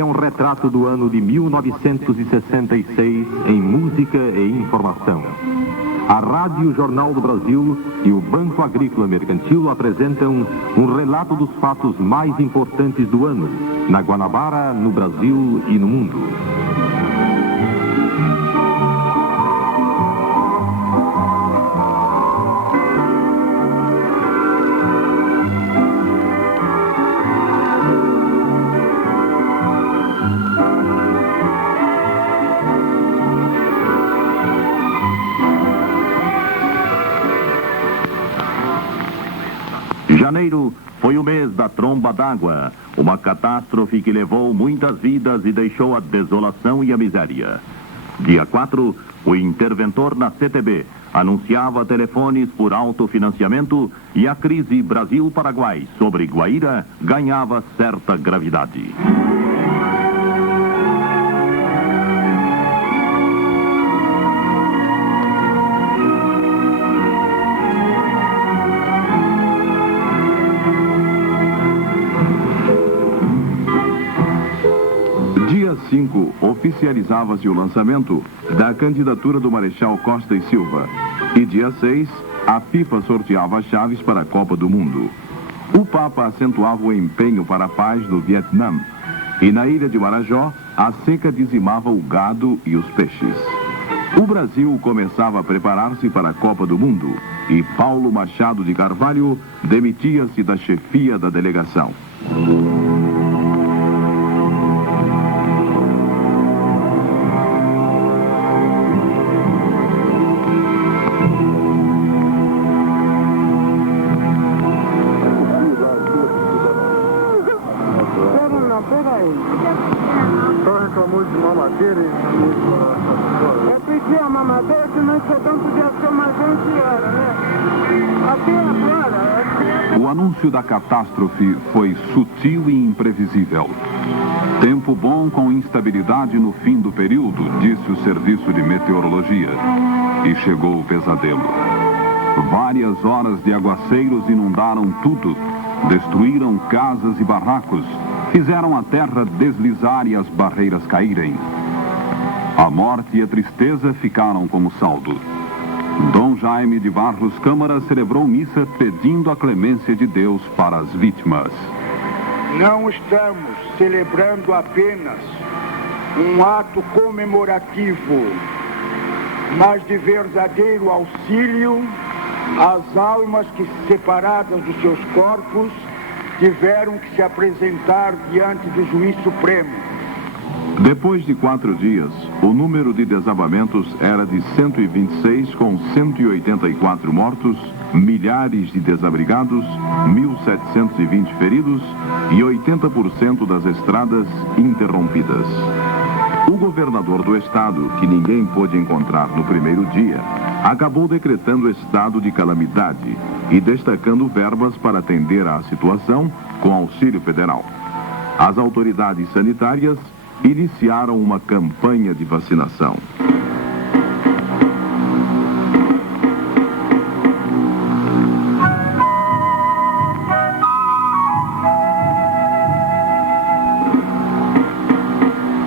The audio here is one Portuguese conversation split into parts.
Este é um retrato do ano de 1966 em música e informação. A Rádio Jornal do Brasil e o Banco Agrícola Mercantil apresentam um relato dos fatos mais importantes do ano, na Guanabara, no Brasil e no mundo. Janeiro foi o mês da tromba d'água, uma catástrofe que levou muitas vidas e deixou a desolação e a miséria. Dia 4, o interventor na CTB anunciava telefones por autofinanciamento e a crise Brasil-Paraguai sobre Guaíra ganhava certa gravidade. Dia 5, oficializava-se o lançamento da candidatura do Marechal Costa e Silva. E dia 6, a FIFA sorteava as chaves para a Copa do Mundo. O Papa acentuava o empenho para a paz no Vietnã. E na ilha de Marajó, a seca dizimava o gado e os peixes. O Brasil começava a preparar-se para a Copa do Mundo. E Paulo Machado de Carvalho demitia-se da chefia da delegação. Eu pedi a mamadeira que nós só não podia ser mais 20 horas, né? Até agora... O anúncio da catástrofe foi sutil e imprevisível. Tempo bom com instabilidade no fim do período, disse o Serviço de Meteorologia. E chegou o pesadelo. Várias horas de aguaceiros inundaram tudo, destruíram casas e barracos, fizeram a terra deslizar e as barreiras caírem. A morte e a tristeza ficaram como saldo. Dom Jaime de Barros Câmara celebrou missa pedindo a clemência de Deus para as vítimas. Não estamos celebrando apenas um ato comemorativo, mas de verdadeiro auxílio às almas que, separadas dos seus corpos, tiveram que se apresentar diante do Juiz Supremo. Depois de 4 dias, o número de desabamentos era de 126, com 184 mortos, milhares de desabrigados, 1.720 feridos e 80% das estradas interrompidas. O governador do estado, que ninguém pôde encontrar no primeiro dia, acabou decretando estado de calamidade e destacando verbas para atender à situação com auxílio federal. As autoridades sanitárias iniciaram uma campanha de vacinação.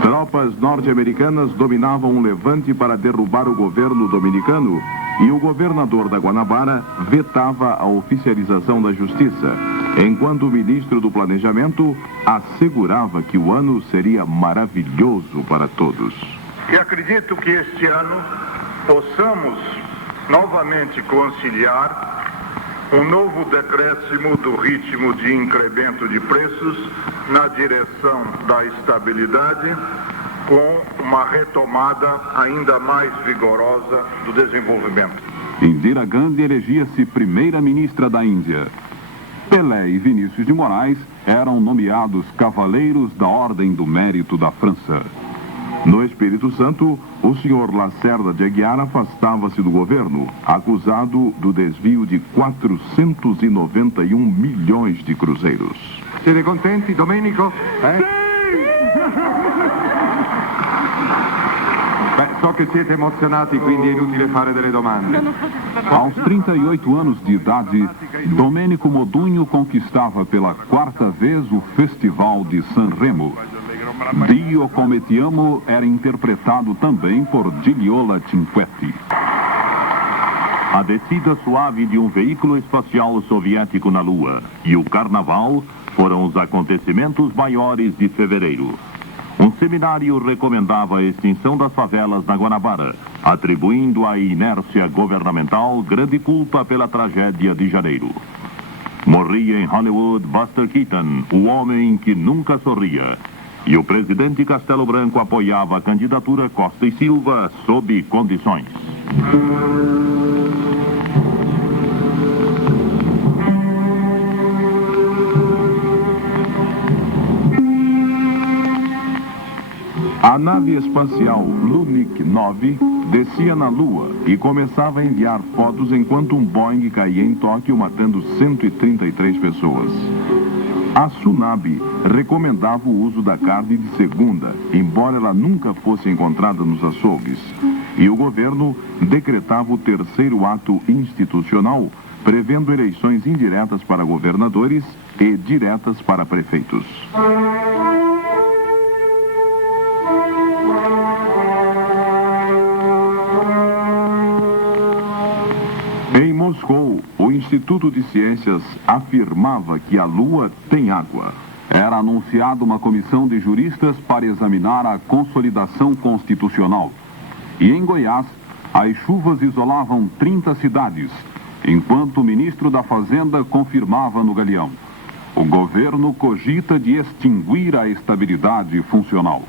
Tropas norte-americanas dominavam um levante para derrubar o governo dominicano e o governador da Guanabara vetava a oficialização da justiça, enquanto o ministro do Planejamento assegurava que o ano seria maravilhoso para todos. E acredito que este ano possamos novamente conciliar um novo decréscimo do ritmo de incremento de preços na direção da estabilidade, com uma retomada ainda mais vigorosa do desenvolvimento. Indira Gandhi elegia-se primeira-ministra da Índia. Pelé e Vinícius de Moraes eram nomeados cavaleiros da Ordem do Mérito da França. No Espírito Santo, o senhor Lacerda de Aguiar afastava-se do governo, acusado do desvio de 491 milhões de cruzeiros. Siete contenti, Domenico? Beh, so che siete emozionati, quindi è inutile fare delle domande. Aos 38 anos de idade, Domênico Modugno conquistava pela 4ª vez o Festival de Sanremo. Dio Come Ti Amo era interpretado também por Gigliola Cinquetti. A descida suave de um veículo espacial soviético na Lua e o Carnaval foram os acontecimentos maiores de fevereiro. Um seminário recomendava a extinção das favelas na Guanabara, atribuindo à inércia governamental grande culpa pela tragédia de janeiro. Morria em Hollywood Buster Keaton, o homem que nunca sorria. E o presidente Castelo Branco apoiava a candidatura Costa e Silva sob condições. A nave espacial Lunik 9 descia na Lua e começava a enviar fotos enquanto um Boeing caía em Tóquio, matando 133 pessoas. A Tsunami recomendava o uso da carne de segunda, embora ela nunca fosse encontrada nos açougues. E o governo decretava o terceiro ato institucional, prevendo eleições indiretas para governadores e diretas para prefeitos. Em Moscou, o Instituto de Ciências afirmava que a Lua tem água. Era anunciada uma comissão de juristas para examinar a consolidação constitucional. E em Goiás, as chuvas isolavam 30 cidades, enquanto o ministro da Fazenda confirmava no Galeão: o governo cogita de extinguir a estabilidade funcional.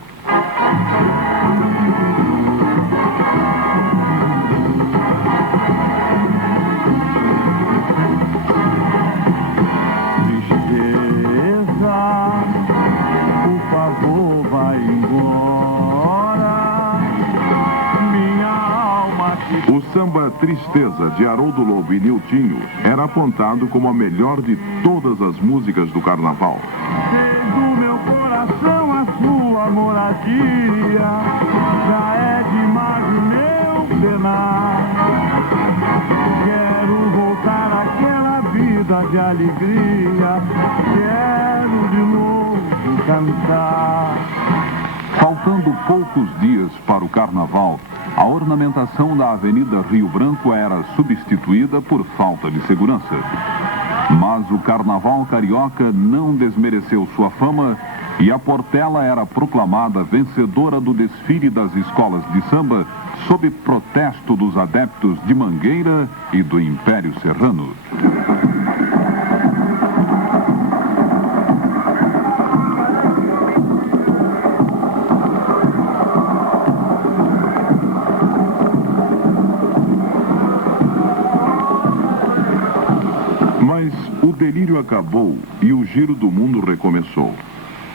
O samba Tristeza, de Haroldo Lobo e Niltinho, era apontado como a melhor de todas as músicas do carnaval. Do meu coração a sua moradia, já é demais o meu penar. Quero voltar àquela vida de alegria, quero de novo cantar. Faltando poucos dias para o carnaval, a ornamentação da Avenida Rio Branco era substituída por falta de segurança. Mas o carnaval carioca não desmereceu sua fama e a Portela era proclamada vencedora do desfile das escolas de samba sob protesto dos adeptos de Mangueira e do Império Serrano. O delírio acabou e o giro do mundo recomeçou.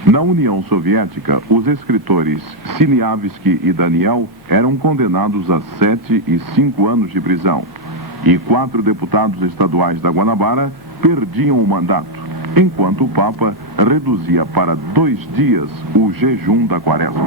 Na União Soviética, os escritores Siniavsky e Daniel eram condenados a 7 e 5 anos de prisão. E 4 deputados estaduais da Guanabara perdiam o mandato, enquanto o Papa reduzia para 2 dias o jejum da Quaresma.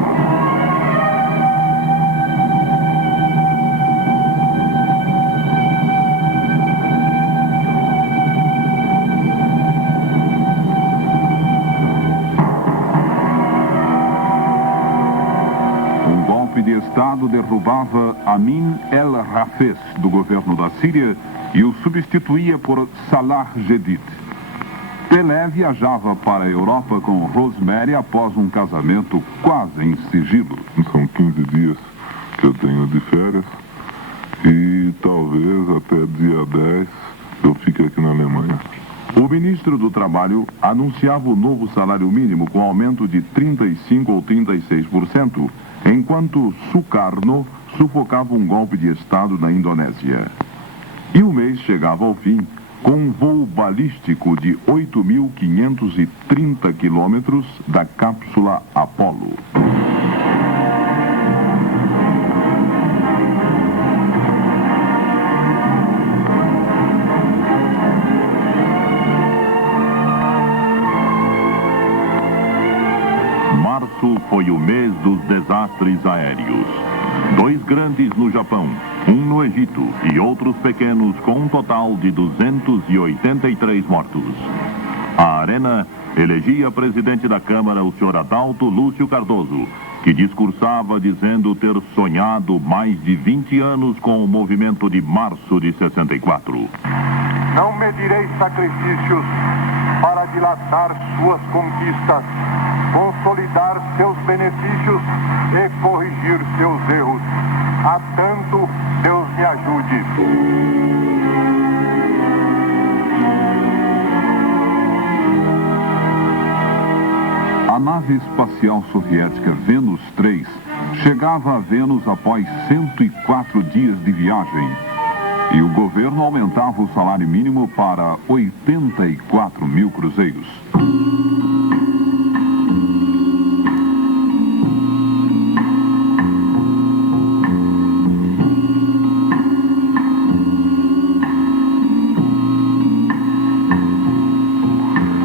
De Estado derrubava Amin el-Rafez do governo da Síria e o substituía por Salah Jedid. Pelé viajava para a Europa com Rosemary após um casamento quase em sigilo. São 15 dias que eu tenho de férias e talvez até dia 10 eu fique aqui na Alemanha. O ministro do Trabalho anunciava o novo salário mínimo com aumento de 35% ou 36%, enquanto Sukarno sufocava um golpe de Estado na Indonésia. E o mês chegava ao fim com um voo balístico de 8.530 quilômetros da cápsula Apollo. Março foi o mês dos desastres aéreos. 2 grandes no Japão, um no Egito e outros pequenos com um total de 283 mortos. A Arena elegia presidente da Câmara o senhor Adalto Lúcio Cardoso, que discursava dizendo ter sonhado mais de 20 anos com o movimento de março de 64. Não medirei sacrifícios para dilatar suas conquistas, consolidar seus benefícios e corrigir seus erros. A tanto, Deus me ajude. A nave espacial soviética Vênus 3 chegava a Vênus após 104 dias de viagem. E o governo aumentava o salário mínimo para 84 mil cruzeiros.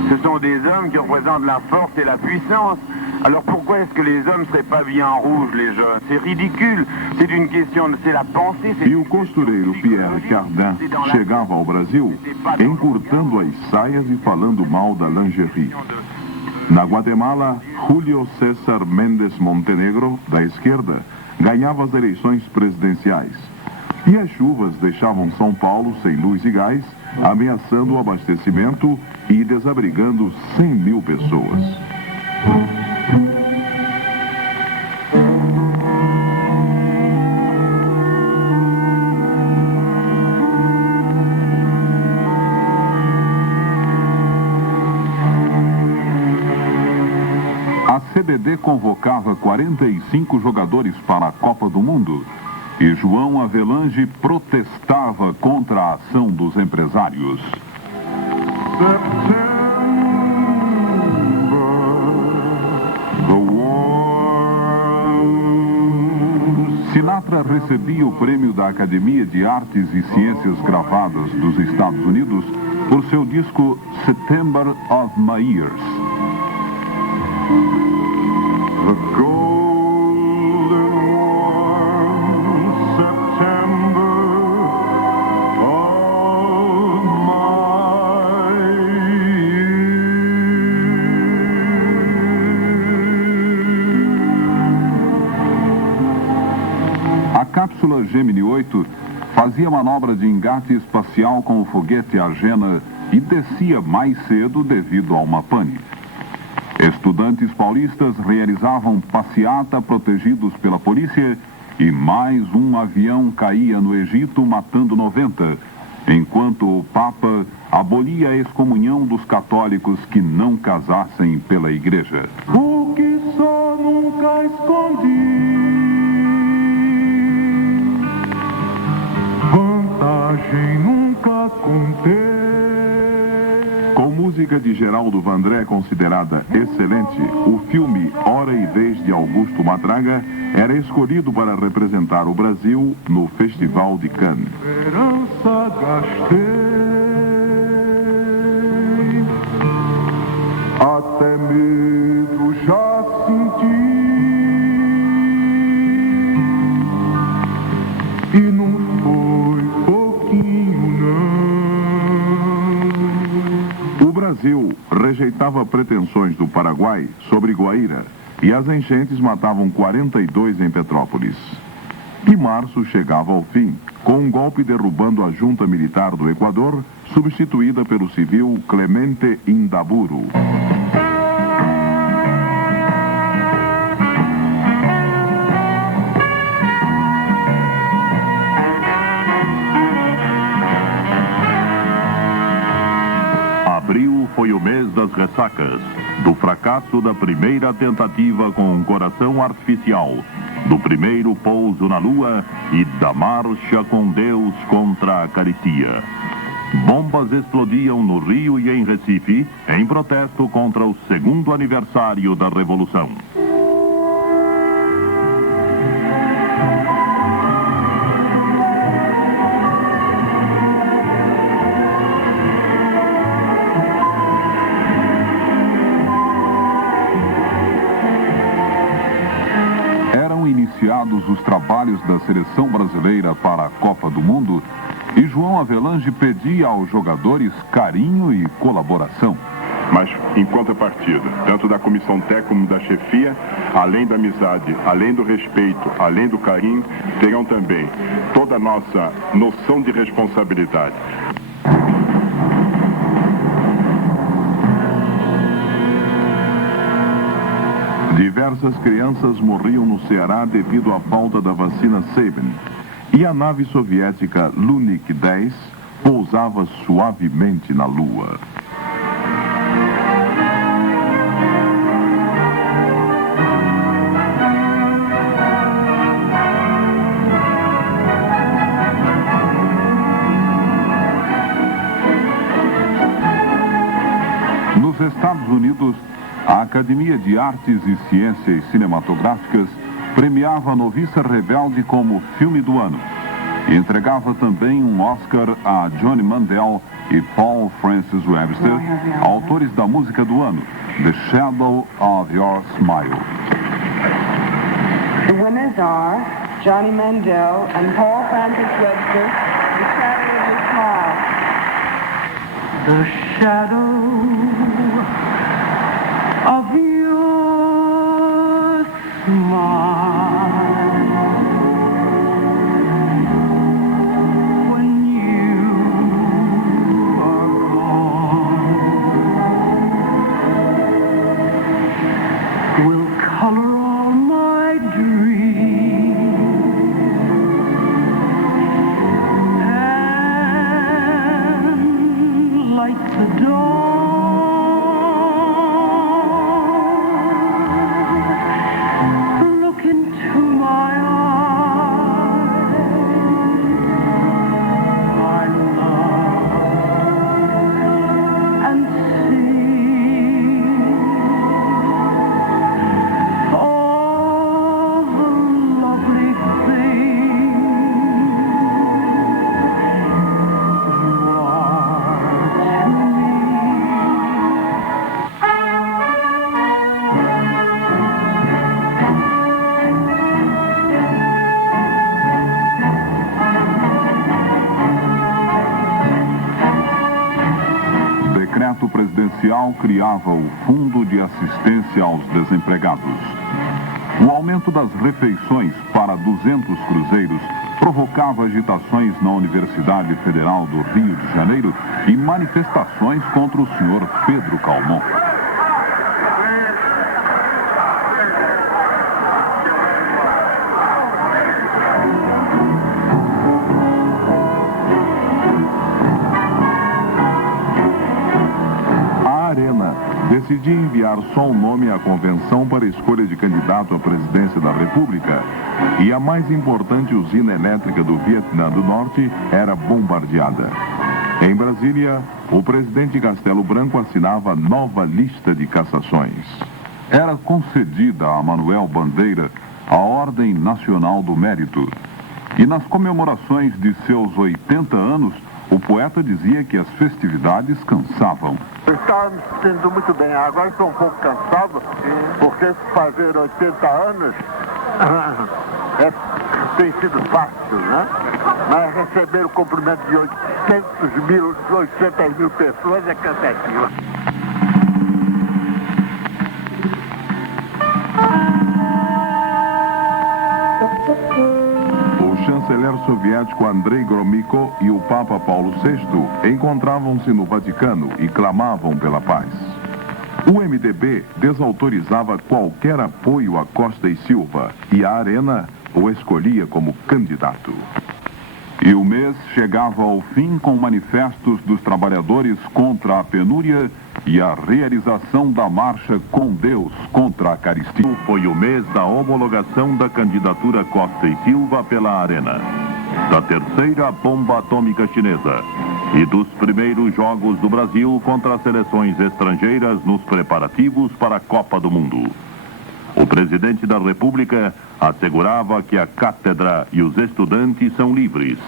Ce sont des hommes qui représentent la force et la puissance. Alors pourquoi est-ce que les hommes ne seraient pas bien en rouge, les jeunes? C'est ridicule. C'est une question, c'est la pensée. E o costureiro Pierre Cardin chegava ao Brasil encurtando as saias e falando mal da lingerie. Na Guatemala, Julio César Mendes Montenegro, da esquerda, ganhava as eleições presidenciais. E as chuvas deixavam São Paulo sem luz e gás, ameaçando o abastecimento e desabrigando 100 mil pessoas. A CBD convocava 45 jogadores para a Copa do Mundo e João Avelange protestava contra a ação dos empresários. Sinatra recebia o prêmio da Academia de Artes e Ciências Gravadas dos Estados Unidos por seu disco September of My Years. The golden warm September of my year. A cápsula Gemini 8 fazia manobra de engate espacial com o foguete Agena e descia mais cedo devido a uma pane. Estudantes paulistas realizavam passeata protegidos pela polícia e mais um avião caía no Egito matando 90, enquanto o Papa abolia a excomunhão dos católicos que não casassem pela igreja. O que só nunca escondi, vantagem nunca contei. Com música de Geraldo Vandré considerada excelente, o filme Hora e Vez de Augusto Matraga era escolhido para representar o Brasil no Festival de Cannes. Esperança gastei, até medo já senti, e não foi pouquinho não. O Brasil rejeitava pretensões do Paraguai sobre Guaíra e as enchentes matavam 42 em Petrópolis. E março chegava ao fim, com um golpe derrubando a junta militar do Equador, substituída pelo civil Clemente Indaburu. Abril foi o mês das ressacas, do fracasso da primeira tentativa com um coração artificial, do primeiro pouso na Lua e da marcha com Deus contra a carestia. Bombas explodiam no Rio e em Recife, em protesto contra o segundo aniversário da Revolução. Iniciados os trabalhos da seleção brasileira para a Copa do Mundo, e João Avelange pedia aos jogadores carinho e colaboração. Mas, em contrapartida, tanto da comissão técnica como da chefia, além da amizade, além do respeito, além do carinho, terão também toda a nossa noção de responsabilidade. Diversas crianças morriam no Ceará devido à falta da vacina Sabin. E a nave soviética Lunik 10 pousava suavemente na Lua. Nos Estados Unidos, a Academia de Artes e Ciências Cinematográficas premiava Noviça Rebelde como filme do ano e entregava também um Oscar a Johnny Mandel e Paul Francis Webster, autores da música do ano, The Shadow of Your Smile. The winners are Johnny Mandel and Paul Francis Webster, The Shadow of Your Smile. The shadow of your smile. When you are gone, will color all my dreams and light the dawn. decreto presidencial criava o Fundo de Assistência aos Desempregados. O aumento das refeições para 200 cruzeiros provocava agitações na Universidade Federal do Rio de Janeiro e manifestações contra o senhor Pedro Calmon. Decidi enviar só um nome à convenção para escolha de candidato à presidência da República. E a mais importante usina elétrica do Vietnã do Norte era bombardeada. Em Brasília, o presidente Castelo Branco assinava nova lista de cassações. Era concedida a Manuel Bandeira a Ordem Nacional do Mérito. E nas comemorações de seus 80 anos, o poeta dizia que as festividades cansavam. Estava me sentindo muito bem. Agora estou um pouco cansado, porque fazer 80 anos tem sido fácil, né? Mas receber o cumprimento de 800 mil pessoas é cansativo. O chanceler soviético Andrei Gromyko e o Papa Paulo VI encontravam-se no Vaticano e clamavam pela paz. O MDB desautorizava qualquer apoio a Costa e Silva e a Arena o escolhia como candidato. E o mês chegava ao fim com manifestos dos trabalhadores contra a penúria e a realização da marcha com Deus contra a caristia. Foi o mês da homologação da candidatura Costa e Silva pela Arena, da terceira bomba atômica chinesa e dos primeiros jogos do Brasil contra as seleções estrangeiras nos preparativos para a Copa do Mundo. O presidente da República assegurava que a cátedra e os estudantes são livres.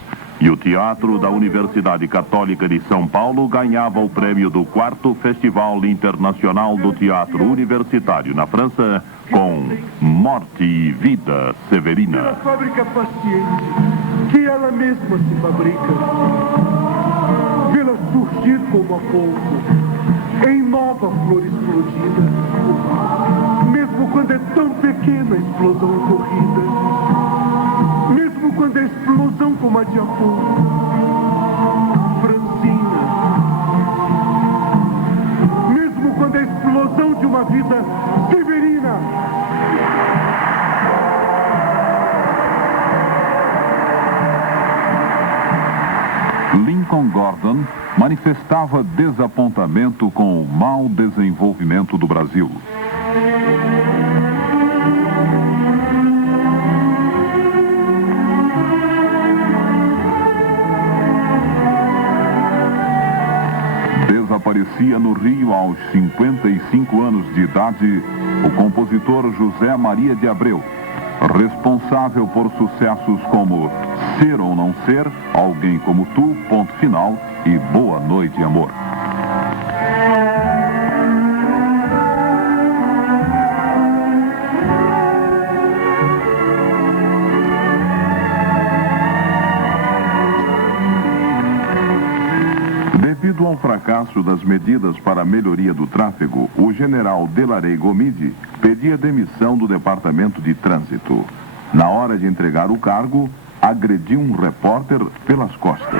E o Teatro da Universidade Católica de São Paulo ganhava o prêmio do 4º Festival Internacional do Teatro Universitário na França com Morte e Vida Severina. Pela fábrica paciente, que ela mesma se fabrica. Vê-la surgir como há pouco, em nova flor explodida. Mesmo quando é tão pequena a explosão ocorrida, mesmo quando a explosão como a de Afonso, Francina, mesmo quando a explosão de uma vida severina. Lincoln Gordon manifestava desapontamento com o mau desenvolvimento do Brasil. Desaparecia no Rio aos 55 anos de idade o compositor José Maria de Abreu, responsável por sucessos como Ser ou Não Ser, Alguém Como Tu, Ponto Final e Boa Noite, Amor. Devido ao fracasso das medidas para a melhoria do tráfego, o general Delarey Gomide pedia demissão do Departamento de Trânsito. Na hora de entregar o cargo, agrediu um repórter pelas costas.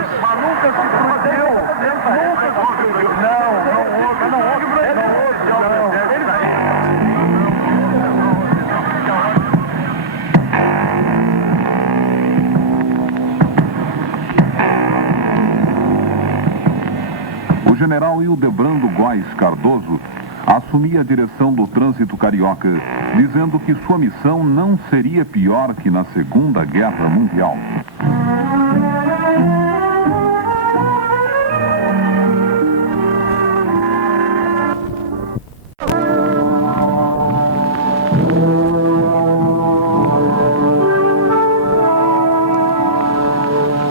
O general Hildebrando Góes Cardoso assumia a direção do trânsito carioca, dizendo que sua missão não seria pior que na Segunda Guerra Mundial.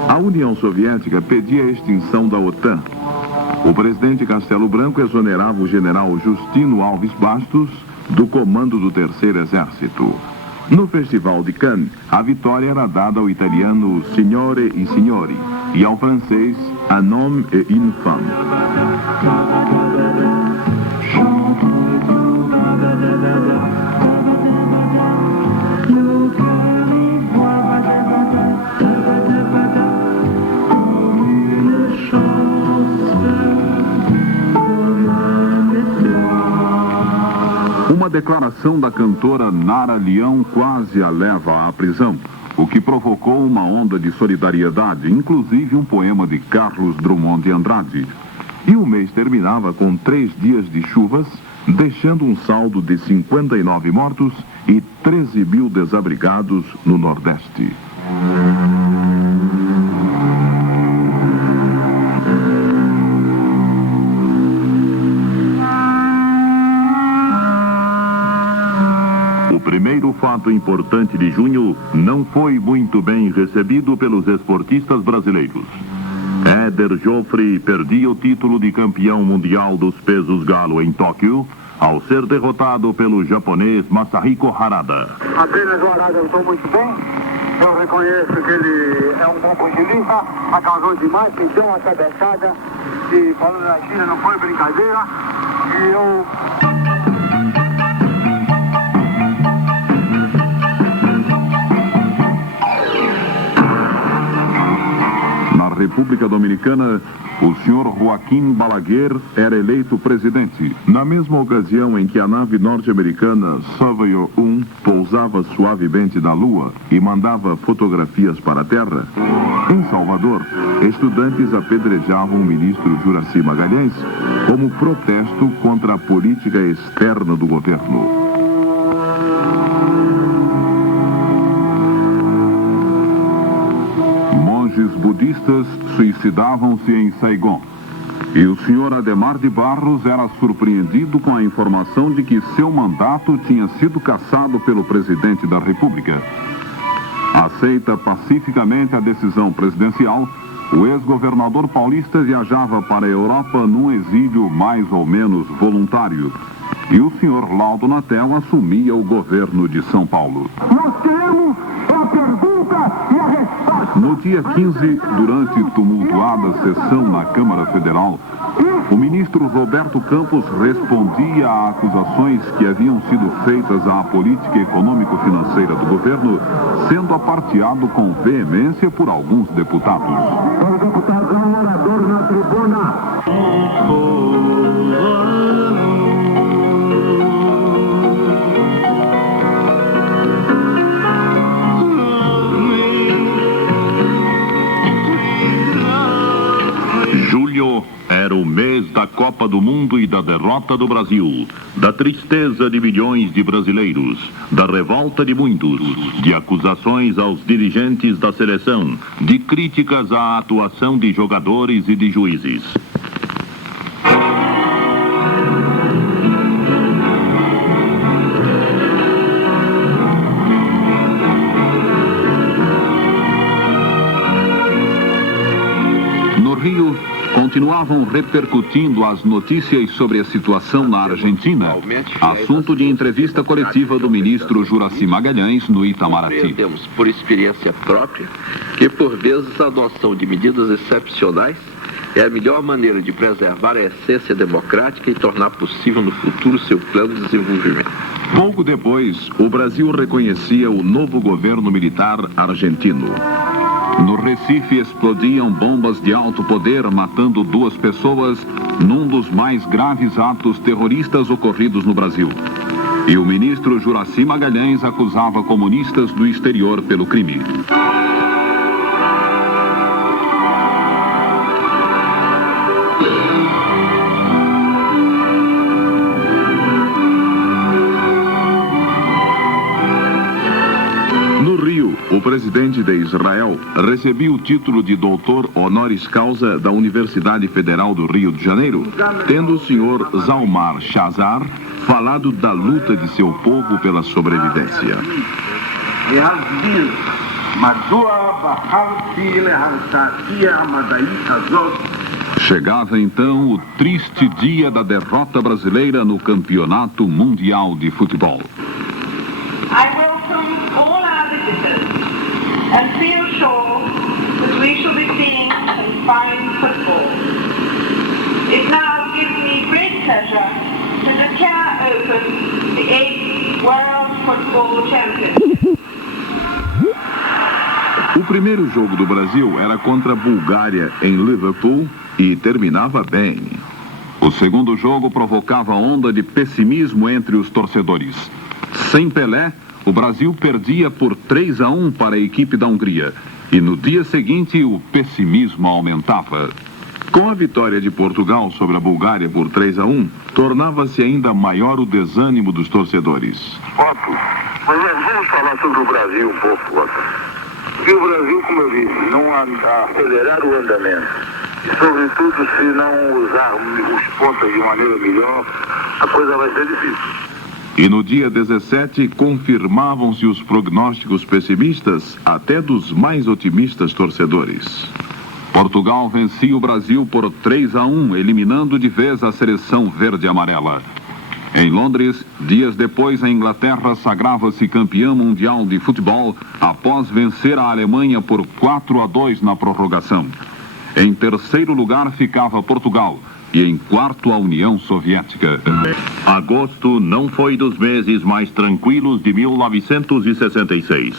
A União Soviética pedia a extinção da OTAN. O presidente Castelo Branco exonerava o general Justino Alves Bastos do comando do Terceiro Exército. No Festival de Cannes, a vitória era dada ao italiano Signore e Signori e ao francês Un homme et une femme. Uma declaração da cantora Nara Leão quase a leva à prisão, o que provocou uma onda de solidariedade, inclusive um poema de Carlos Drummond de Andrade. E o mês terminava com 3 dias de chuvas, deixando um saldo de 59 mortos e 13 mil desabrigados no Nordeste. O primeiro fato importante de junho não foi muito bem recebido pelos esportistas brasileiros. Éder Joffre perdia o título de campeão mundial dos pesos galo em Tóquio, ao ser derrotado pelo japonês Masahiko Harada. Apenas o Harada lutou muito bem. Eu reconheço que ele é um bom pugilista, acabou demais, tem uma cabeçada, e falando na China não foi brincadeira, e eu... Na República Dominicana, o senhor Joaquim Balaguer era eleito presidente. Na mesma ocasião em que a nave norte-americana Surveyor 1 pousava suavemente na Lua e mandava fotografias para a Terra, em Salvador, estudantes apedrejavam o ministro Juracy Magalhães como protesto contra a política externa do governo. Monges budistas suicidavam-se em Saigon. E o senhor Adhemar de Barros era surpreendido com a informação de que seu mandato tinha sido cassado pelo presidente da República. Aceita pacificamente a decisão presidencial, o ex-governador paulista viajava para a Europa num exílio mais ou menos voluntário. E o senhor Laudo Natel assumia o governo de São Paulo. Nós queremos a pergunta e a resposta. No dia 15, durante tumultuada sessão na Câmara Federal, o ministro Roberto Campos respondia a acusações que haviam sido feitas à política econômico-financeira do governo, sendo aparteado com veemência por alguns deputados. O deputado é um orador na tribuna. Julho era o mês da Copa do Mundo e da derrota do Brasil, da tristeza de milhões de brasileiros, da revolta de muitos, de acusações aos dirigentes da seleção, de críticas à atuação de jogadores e de juízes. No Rio, continuavam repercutindo as notícias sobre a situação na Argentina, assunto de entrevista coletiva do ministro Juracy Magalhães no Itamaraty. Entendemos por experiência própria que, por vezes, a adoção de medidas excepcionais é a melhor maneira de preservar a essência democrática e tornar possível no futuro seu plano de desenvolvimento. Pouco depois, o Brasil reconhecia o novo governo militar argentino. No Recife explodiam bombas de alto poder, matando 2 pessoas num dos mais graves atos terroristas ocorridos no Brasil. E o ministro Juracy Magalhães acusava comunistas do exterior pelo crime. O presidente de Israel recebia o título de doutor honoris causa da Universidade Federal do Rio de Janeiro, tendo o senhor Zalmar Shazar falado da luta de seu povo pela sobrevivência. Chegava então o triste dia da derrota brasileira no Campeonato Mundial de Futebol. And feel sure that we shall be seeing some fine football. It now gives me great pleasure to declare open the 8th World Football Championship. O primeiro jogo do Brasil era contra a Bulgária em Liverpool e terminava bem. O segundo jogo provocava onda de pessimismo entre os torcedores. Sem Pelé, o Brasil perdia por 3-1 para a equipe da Hungria. E no dia seguinte, o pessimismo aumentava. Com a vitória de Portugal sobre a Bulgária por 3-1, tornava-se ainda maior o desânimo dos torcedores. Otto, mas vamos falar sobre o Brasil um pouco, Otto. Porque o Brasil, como eu disse, não acelerar o andamento, e sobretudo se não usar os pontos de maneira melhor, a coisa vai ser difícil. E no dia 17, confirmavam-se os prognósticos pessimistas até dos mais otimistas torcedores. Portugal vencia o Brasil por 3-1, eliminando de vez a seleção verde-amarela. Em Londres, dias depois, a Inglaterra sagrava-se campeã mundial de futebol após vencer a Alemanha por 4-2 na prorrogação. Em terceiro lugar ficava Portugal. E em quarto, a União Soviética. Agosto não foi dos meses mais tranquilos de 1966.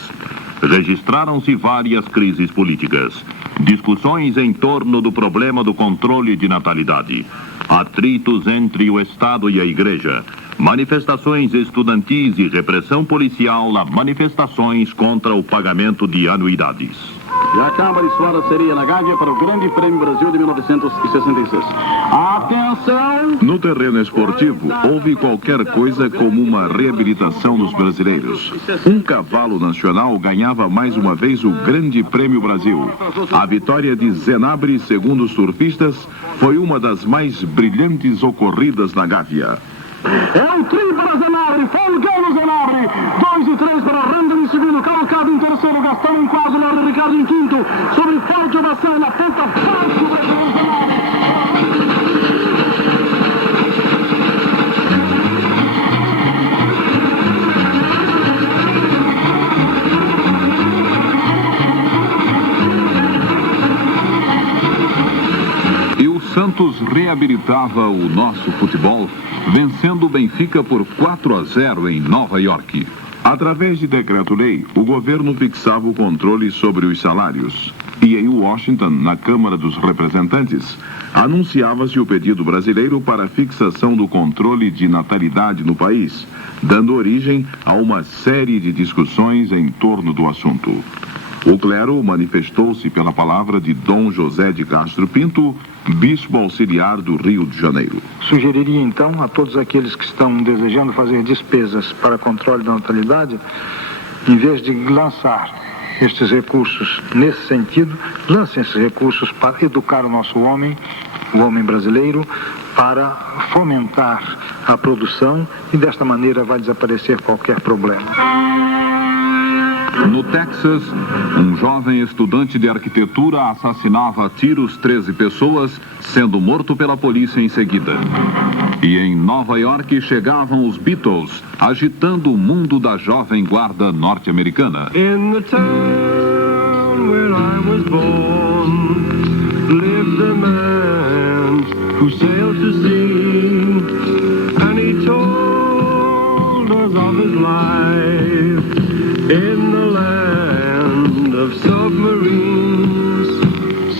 Registraram-se várias crises políticas, discussões em torno do problema do controle de natalidade, atritos entre o Estado e a Igreja, manifestações estudantis e repressão policial a manifestações contra o pagamento de anuidades. E a Câmara Escola seria na Gávea para o Grande Prêmio Brasil de 1966. Atenção! No terreno esportivo, houve qualquer coisa como uma reabilitação dos brasileiros. Um cavalo nacional ganhava mais uma vez o Grande Prêmio Brasil. A vitória de Zenabre, segundo os surfistas, foi uma das mais brilhantes ocorridas na Gávea. É o tri para Zenabre, folgando Zenabre, 2 e 3 para Randall em segundo, colocado em terceiro, Gastão em quarto, Leonardo Ricardo em quinto, sobre forte ovação na ponta forte, o brasileiro Zenabre. Santos reabilitava o nosso futebol, vencendo o Benfica por 4-0 em Nova York. Através de decreto-lei, o governo fixava o controle sobre os salários. E em Washington, na Câmara dos Representantes, anunciava-se o pedido brasileiro para a fixação do controle de natalidade no país, dando origem a uma série de discussões em torno do assunto. O clero manifestou-se pela palavra de Dom José de Castro Pinto, bispo auxiliar do Rio de Janeiro. Sugeriria então a todos aqueles que estão desejando fazer despesas para controle da natalidade, em vez de lançar estes recursos nesse sentido, lancem esses recursos para educar o nosso homem, o homem brasileiro, para fomentar a produção e desta maneira vai desaparecer qualquer problema. No Texas, um jovem estudante de arquitetura assassinava a tiros 13 pessoas, sendo morto pela polícia em seguida. E em Nova York chegavam os Beatles, agitando o mundo da jovem guarda norte-americana. In the town where I was born, lived a man who sailed to sea, and he told us of his life in the land of submarines.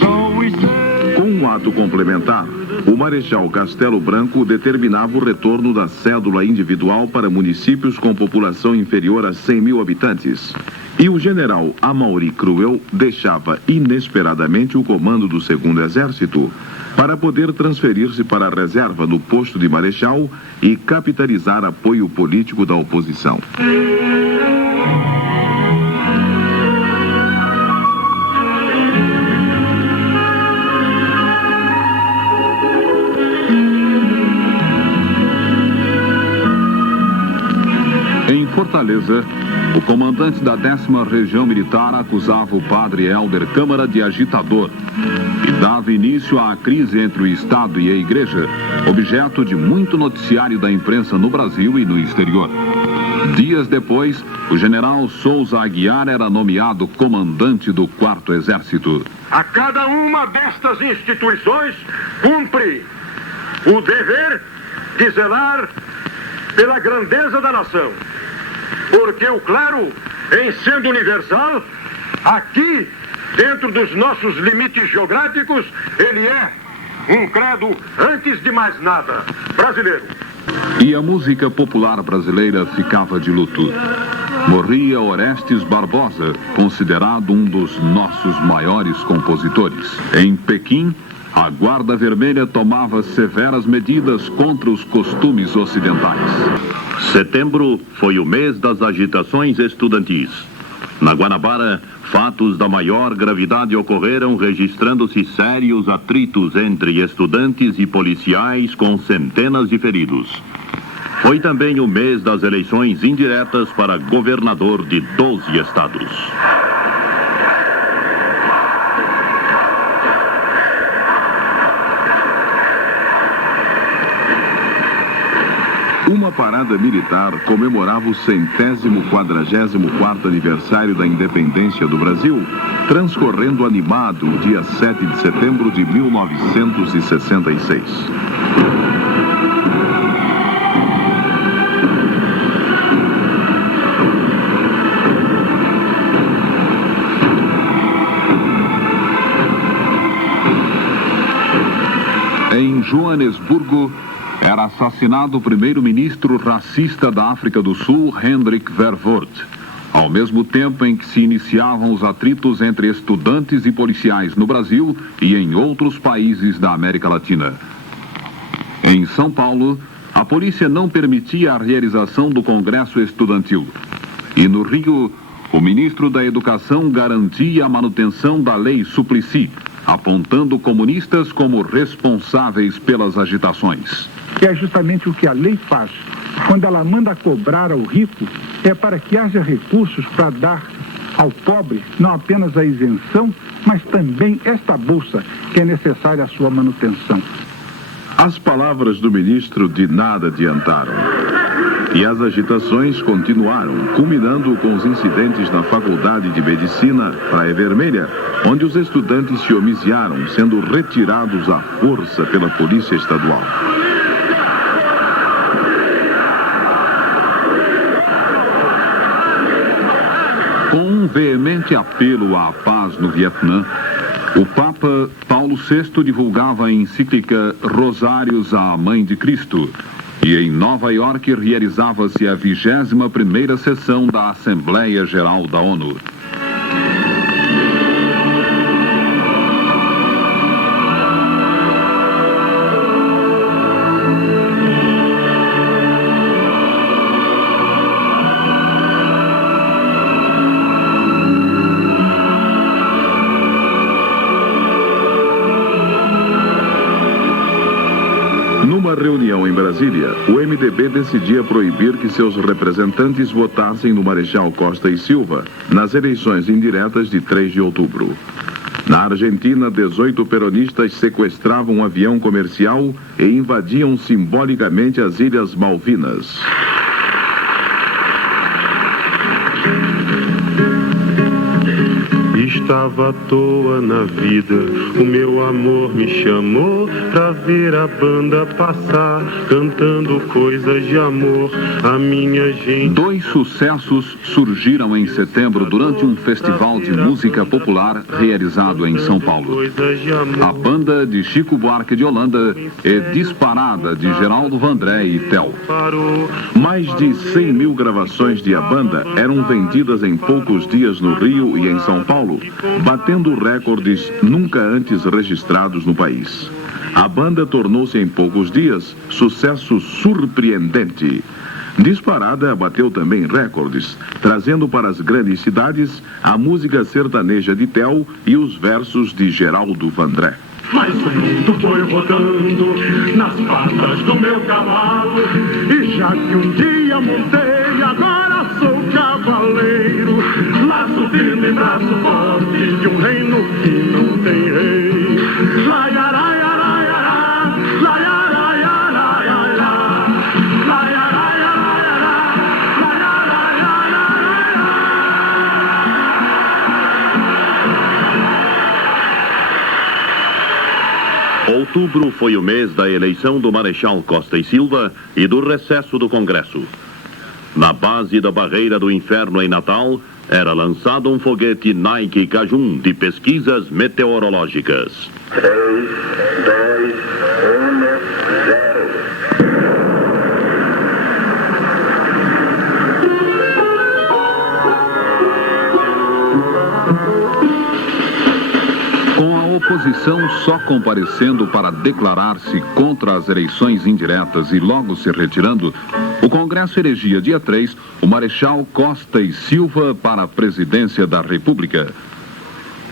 So we say... Com um ato complementar, o Marechal Castelo Branco determinava o retorno da cédula individual para municípios com população inferior a 100 mil habitantes. E o general Amaury Cruel deixava inesperadamente o comando do 2º Exército para poder transferir-se para a reserva no posto de Marechal e capitalizar apoio político da oposição. Em Fortaleza, o comandante da 10ª Região Militar acusava o padre Helder Câmara de agitador e dava início à crise entre o Estado e a Igreja, objeto de muito noticiário da imprensa no Brasil e no exterior. Dias depois, o general Souza Aguiar era nomeado comandante do 4º Exército. A cada uma destas instituições cumpre o dever de zelar pela grandeza da nação. Porque o clero, em sendo universal, aqui, dentro dos nossos limites geográficos, ele é um credo, antes de mais nada, brasileiro. E a música popular brasileira ficava de luto. Morria Orestes Barbosa, considerado um dos nossos maiores compositores. Em Pequim, a Guarda Vermelha tomava severas medidas contra os costumes ocidentais. Setembro foi o mês das agitações estudantis. Na Guanabara, fatos da maior gravidade ocorreram, registrando-se sérios atritos entre estudantes e policiais com centenas de feridos. Foi também o mês das eleições indiretas para governador de 12 estados. Uma parada militar comemorava o 140º aniversário da independência do Brasil, transcorrendo animado o dia 7 de setembro de 1966. Em Joanesburgo, era assassinado o primeiro-ministro racista da África do Sul, Hendrik Verwoerd, ao mesmo tempo em que se iniciavam os atritos entre estudantes e policiais no Brasil e em outros países da América Latina. Em São Paulo, a polícia não permitia a realização do Congresso Estudantil. E no Rio, o ministro da Educação garantia a manutenção da Lei Suplicy, apontando comunistas como responsáveis pelas agitações. Que é justamente o que a lei faz. Quando ela manda cobrar ao rico, é para que haja recursos para dar ao pobre, não apenas a isenção, mas também esta bolsa, que é necessária à sua manutenção. As palavras do ministro de nada adiantaram. E as agitações continuaram, culminando com os incidentes na Faculdade de Medicina Praia Vermelha, onde os estudantes se homiciaram, sendo retirados à força pela Polícia Estadual. Com um veemente apelo à paz no Vietnã, o Papa Paulo VI divulgava a encíclica Rosários à Mãe de Cristo. E em Nova York realizava-se a 21ª sessão da Assembleia Geral da ONU. Numa reunião em Brasília, o MDB decidia proibir que seus representantes votassem no Marechal Costa e Silva nas eleições indiretas de 3 de outubro. Na Argentina, 18 peronistas sequestravam um avião comercial e invadiam simbolicamente as Ilhas Malvinas. Estava à toa na vida, o meu amor me chamou pra ver a banda passar, cantando coisas de amor, a minha gente. 2 sucessos surgiram em setembro durante um festival de música popular realizado em São Paulo. A banda de Chico Buarque de Holanda e Disparada de Geraldo Vandré e Tel. Mais de 100 mil gravações de A Banda eram vendidas em poucos dias no Rio e em São Paulo, batendo recordes nunca antes registrados no país. A banda tornou-se em poucos dias sucesso surpreendente. Disparada bateu também recordes, trazendo para as grandes cidades a música sertaneja de Tel e os versos de Geraldo Vandré. Mas o mundo foi rodando nas patas do meu cavalo, e já que um dia montei, agora sou cavaleiro. Laço firme, braço forte de um reino que não tem rei. Laiaraiaraiará, laiaraiaraiará, Outubro foi o mês da eleição do Marechal Costa e Silva e do recesso do Congresso. Na base da Barreira do Inferno em Natal, era lançado um foguete Nike Cajun de pesquisas meteorológicas. 3, 2, 1, 0. Com a oposição só comparecendo para declarar-se contra as eleições indiretas e logo se retirando, o Congresso elegia dia 3 o Marechal Costa e Silva para a presidência da República.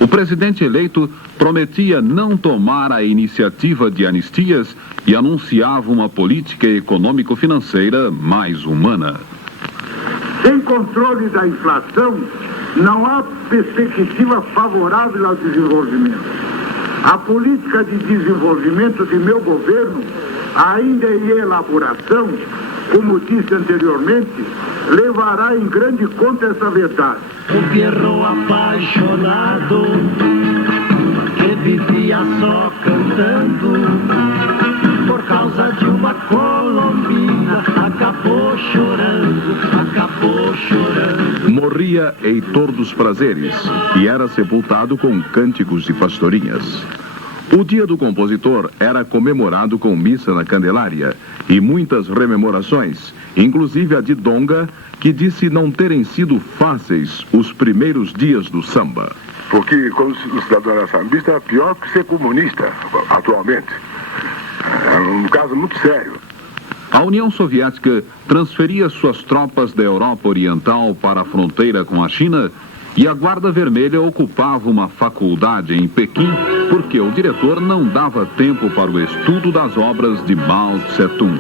O presidente eleito prometia não tomar a iniciativa de anistias e anunciava uma política econômico-financeira mais humana. Sem controle da inflação, não há perspectiva favorável ao desenvolvimento. A política de desenvolvimento de meu governo, ainda em elaboração, como disse anteriormente, levará em grande conta essa verdade. O Pierrot apaixonado, que vivia só cantando, por causa de uma colombina, acabou chorando, acabou chorando. Morria Heitor dos Prazeres e era sepultado com cânticos de pastorinhas. O dia do compositor era comemorado com missa na Candelária e muitas rememorações, inclusive a de Donga, que disse não terem sido fáceis os primeiros dias do samba. Porque como o cidadão era sambista, é pior que ser comunista, atualmente. É um caso muito sério. A União Soviética transferia suas tropas da Europa Oriental para a fronteira com a China e a Guarda Vermelha ocupava uma faculdade em Pequim porque o diretor não dava tempo para o estudo das obras de Mao Tse-tung.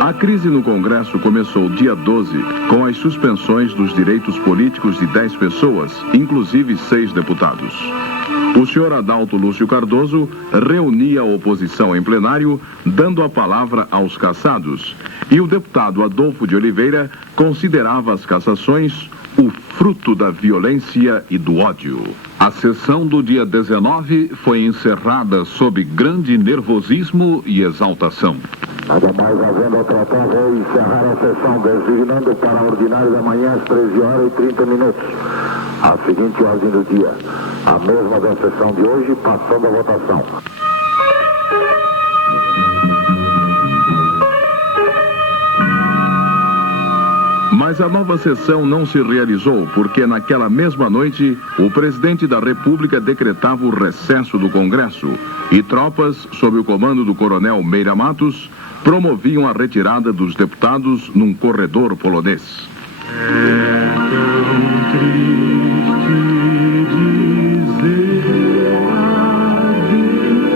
A crise no Congresso começou dia 12, com as suspensões dos direitos políticos de 10 pessoas, inclusive 6 deputados. O senhor Adalto Lúcio Cardoso reunia a oposição em plenário, dando a palavra aos cassados, e o deputado Adolfo de Oliveira considerava as cassações o fruto da violência e do ódio. A sessão do dia 19 foi encerrada sob grande nervosismo e exaltação. Nada mais havendo a tratar, vou encerrar a sessão, designando para a ordinária da manhã às 13h30. A seguinte ordem do dia, a mesma da sessão de hoje, passando a votação. Mas a nova sessão não se realizou porque naquela mesma noite o presidente da República decretava o recesso do Congresso e tropas, sob o comando do coronel Meira Matos, promoviam a retirada dos deputados num corredor polonês. É tão triste dizer adeus.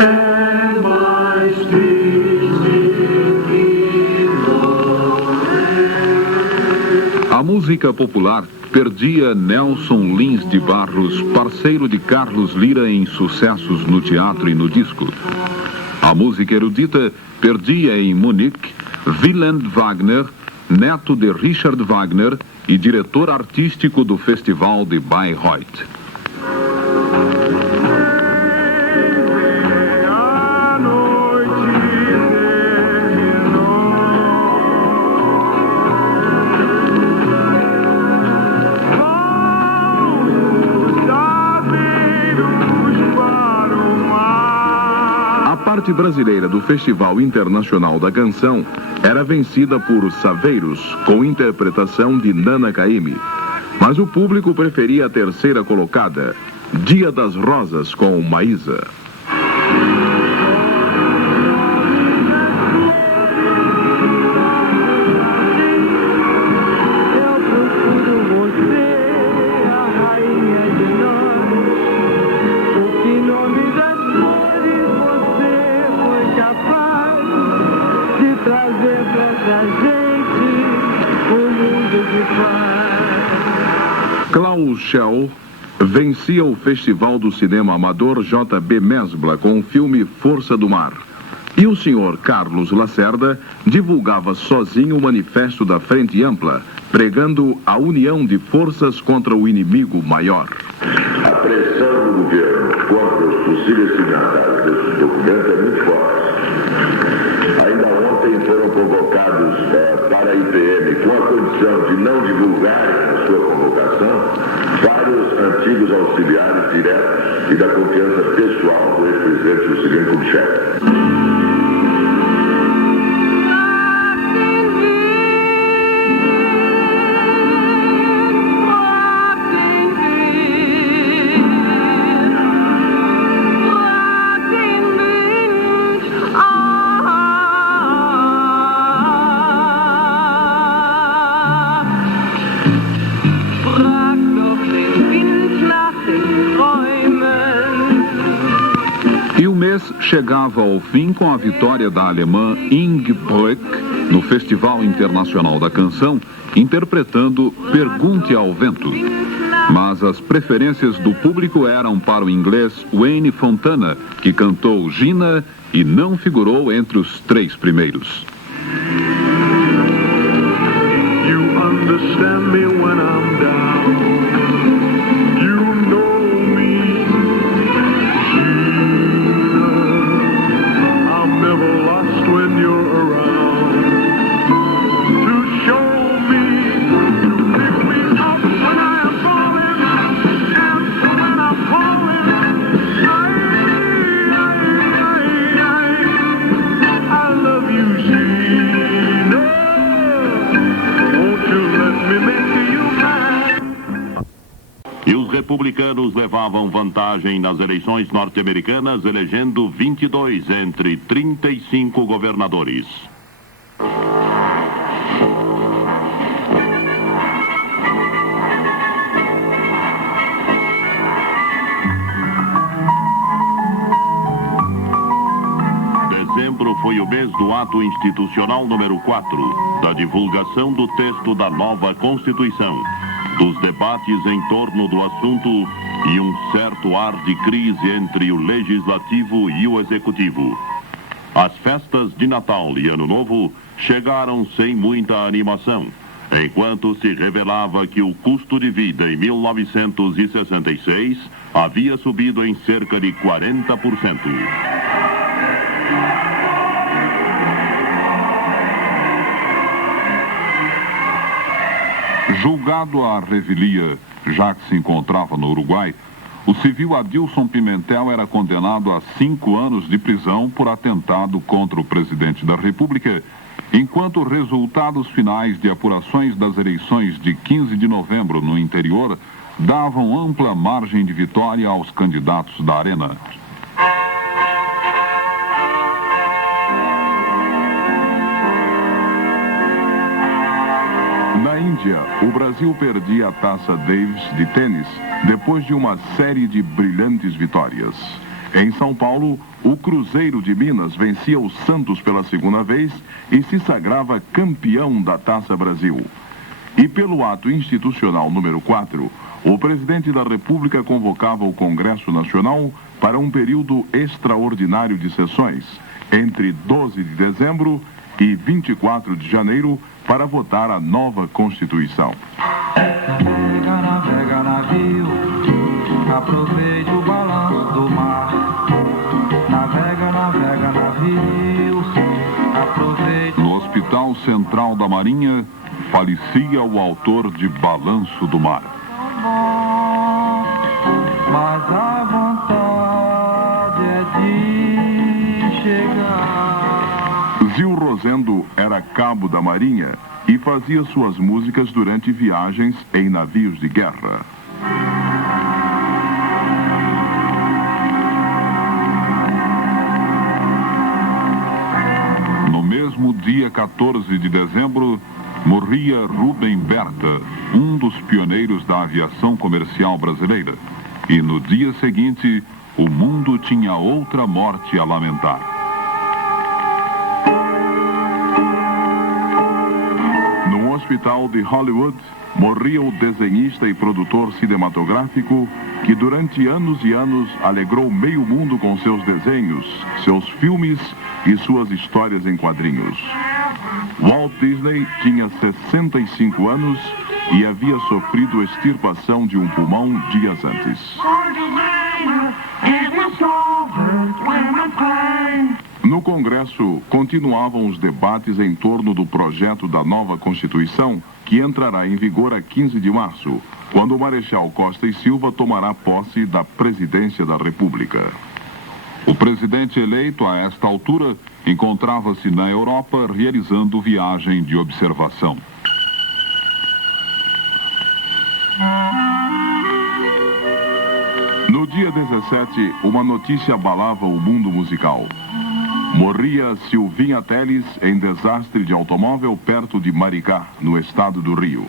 É mais triste que morrer. A música popular perdia Nelson Lins de Barros, parceiro de Carlos Lira em sucessos no teatro e no disco. A música erudita perdia em Munique Wieland Wagner, neto de Richard Wagner e diretor artístico do Festival de Bayreuth. A parte brasileira do Festival Internacional da Canção era vencida por Saveiros, com interpretação de Nana Caymmi. Mas o público preferia a terceira colocada, Dia das Rosas, com Maísa. Klaus Schell vencia o Festival do Cinema Amador J.B. Mesbla com o filme Força do Mar. E o senhor Carlos Lacerda divulgava sozinho o manifesto da Frente Ampla, pregando a união de forças contra o inimigo maior. A pressão do governo contra os possíveis signatários desse documento é muito forte. Ainda ontem foram convocados para a IPM com a condição de não divulgarem a sua convocação vários antigos auxiliares diretos e da confiança pessoal do ex-presidente Juscelino Kubitschek. Chegava ao fim com a vitória da alemã Inge Brück no Festival Internacional da Canção, interpretando Pergunte ao Vento. Mas as preferências do público eram para o inglês Wayne Fontana, que cantou Gina e não figurou entre os 3 primeiros. You understand me when I'm down. You know me. I'm never lost when you're around. To show me, you pick me up when I am falling, and when I'm falling, I love you, Gina. Won't you let me make you mine? E os republicanos levavam vantagem nas eleições norte-americanas, elegendo 22 entre 35 governadores. dezembro foi o mês do ato institucional número 4, da divulgação do texto da nova Constituição, dos debates em torno do assunto e um certo ar de crise entre o Legislativo e o Executivo. As festas de Natal e Ano Novo chegaram sem muita animação, enquanto se revelava que o custo de vida em 1966 havia subido em cerca de 40%. Julgado à revelia, já que se encontrava no Uruguai, o civil Adilson Pimentel era condenado a 5 anos de prisão por atentado contra o presidente da República, enquanto resultados finais de apurações das eleições de 15 de novembro no interior davam ampla margem de vitória aos candidatos da Arena. Na Índia, o Brasil perdia a Taça Davis de tênis depois de uma série de brilhantes vitórias. Em São Paulo, o Cruzeiro de Minas vencia o Santos pela segunda vez e se sagrava campeão da Taça Brasil. E pelo ato institucional número 4, o presidente da República convocava o Congresso Nacional para um período extraordinário de sessões, entre 12 de dezembro e 24 de janeiro, para votar a nova Constituição. Navega, navio, aproveite o balanço do mar. Navega, navio, aproveite... No Hospital Central da Marinha, falecia o autor de Balanço do Mar. Mas a vontade é de chegar. Zil Rosendo era cabo da Marinha e fazia suas músicas durante viagens em navios de guerra. No mesmo dia 14 de dezembro, morria Rubem Berta, um dos pioneiros da aviação comercial brasileira. E no dia seguinte, o mundo tinha outra morte a lamentar. No hospital de Hollywood, morria o desenhista e produtor cinematográfico que durante anos e anos alegrou meio mundo com seus desenhos, seus filmes e suas histórias em quadrinhos. Walt Disney tinha 65 anos e havia sofrido extirpação de um pulmão dias antes. No Congresso, continuavam os debates em torno do projeto da nova Constituição, que entrará em vigor a 15 de março, quando o Marechal Costa e Silva tomará posse da presidência da República. O presidente eleito, a esta altura, encontrava-se na Europa realizando viagem de observação. No dia 17, uma notícia abalava o mundo musical. Morria Silvinha Telles em desastre de automóvel perto de Maricá, no estado do Rio.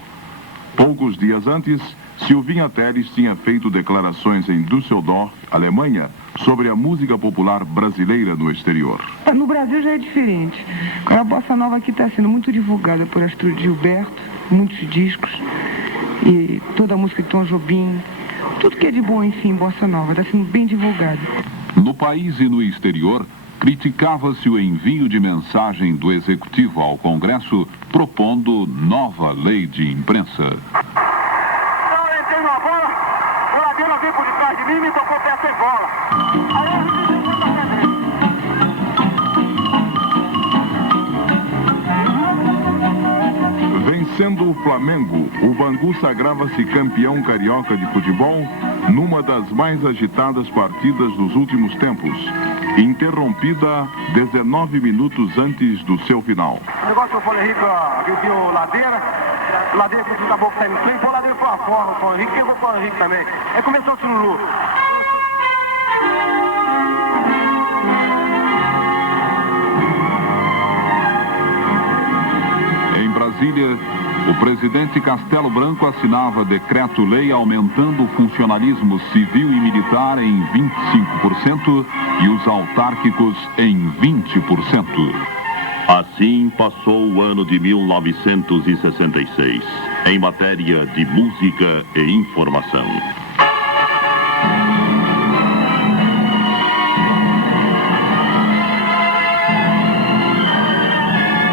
Poucos dias antes, Silvinha Telles tinha feito declarações em Düsseldorf, Alemanha, sobre a música popular brasileira no exterior. No Brasil já é diferente. A bossa nova aqui está sendo muito divulgada por Astrid Gilberto, muitos discos, e toda a música de Tom Jobim, tudo que é de bom, enfim, bossa nova, está sendo bem divulgado. No país e no exterior, criticava-se o envio de mensagem do Executivo ao Congresso propondo nova lei de imprensa. Eu entrei numa bola, o Ladeira veio por detrás de mim e me tocou pé sem bola. Aí eu resolvi tocar dele. Vencendo o Flamengo, o Bangu sagrava-se campeão carioca de futebol numa das mais agitadas partidas dos últimos tempos, interrompida 19 minutos antes do seu final. O negócio que eu falei, Henrique, agrediu o Ladeira que acabou saindo no trem, o Ladeira foi a forma, o Paulo Henrique pegou o Paulo Henrique também. Aí começou o Sururu. Em Brasília, o presidente Castelo Branco assinava decreto-lei aumentando o funcionalismo civil e militar em 25% e os autárquicos em 20%. Assim passou o ano de 1966, em matéria de música e informação.